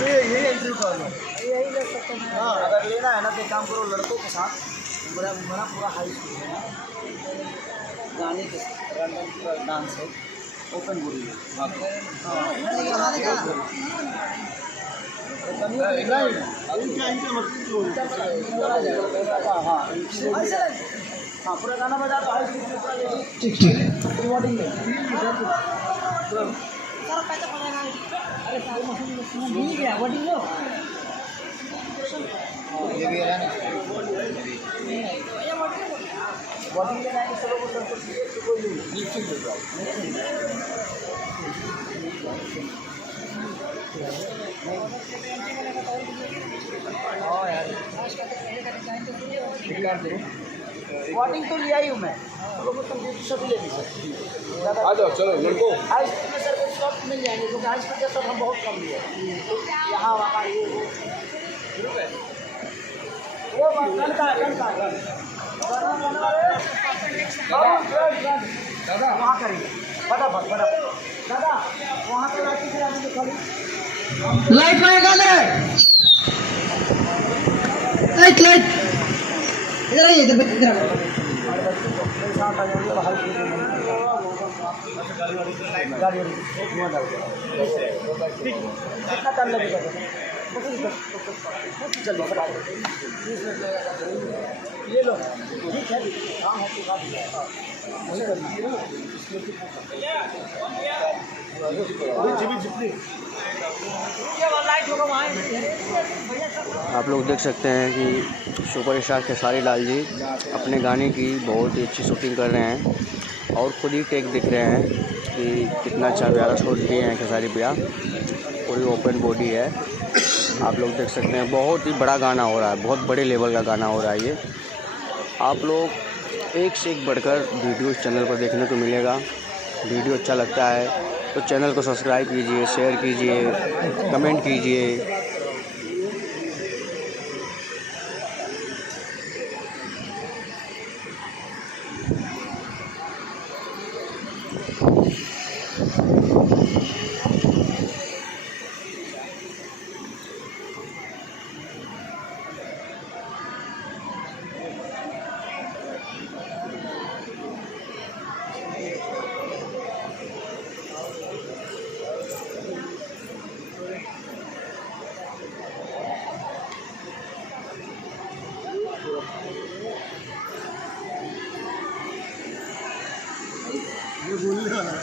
ये entry call है, यही ले सकते हैं। हाँ, अगर लेना है ना तो काम करो लड़कों के साथ, बड़ा बड़ा पूरा हाई स्कूल है ना, गाने के रैंडम पूरा डांस है, ओपन बोली है। हाँ हाँ, पूरा गाना बजा तो हाई स्कूल पूरा ठीक ठीक रिकॉर्डिंग में ये भी है ना बॉडी में ना सब लोग सब कोई नीचे ले जाओ। हाँ यार वॉटिंग तो लिया ही हूँ मैं, लोगों को सब ले ली सर। आ जाओ चलो लड़को, आज में सर कुछ शॉप मिल जाएंगे क्योंकि आज के सब हम बहुत कम लिए यहाँ वहाँ ये वो कल का दादा वहाँ करेंगे फटाफट दादा वहाँ पे लाइट गिरा दीजिए खाली लाइट मारेगा ले लाइट इधर आइए इधर कितना टाइम लगेगा जल्दी फटाफट ये लो ठीक है काम है आप लोग देख सकते हैं कि सुपरस्टार खेसारी लाल जी अपने गाने की बहुत ही अच्छी शूटिंग कर रहे हैं और खुद ही टेक दिख रहे हैं कि कितना अच्छा प्यारा शॉट दिए हैं खेसारी भैया। पूरी ओपन बॉडी है, आप लोग देख सकते हैं। बहुत ही बड़ा गाना हो रहा है, बहुत बड़े लेवल का गाना हो रहा है ये। आप लोग एक से एक बढ़कर वीडियो इस चैनल पर देखने को मिलेगा। वीडियो अच्छा लगता है तो चैनल को सब्सक्राइब कीजिए, शेयर कीजिए, कमेंट कीजिए। ये बोलने वाला है।